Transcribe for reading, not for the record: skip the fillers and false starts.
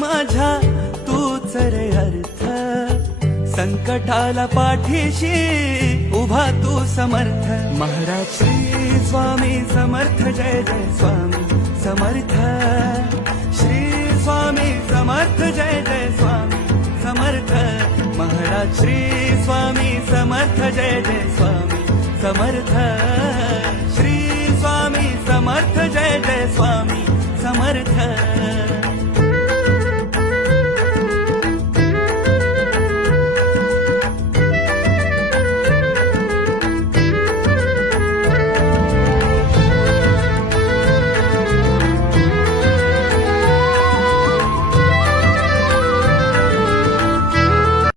माझ्या तूच रे अर्थ, संकटाला पाठीशी उभा तू समर्थ. महाराज श्री स्वामी समर्थ, जय जय स्वामी समर्थ. श्री स्वामी समर्थ, जय जय स्वामी समर्थ. महाराज श्री स्वामी समर्थ, जय जय स्वामी समर्थ. श्री स्वामी समर्थ, जय जय स्वामी समर्थ.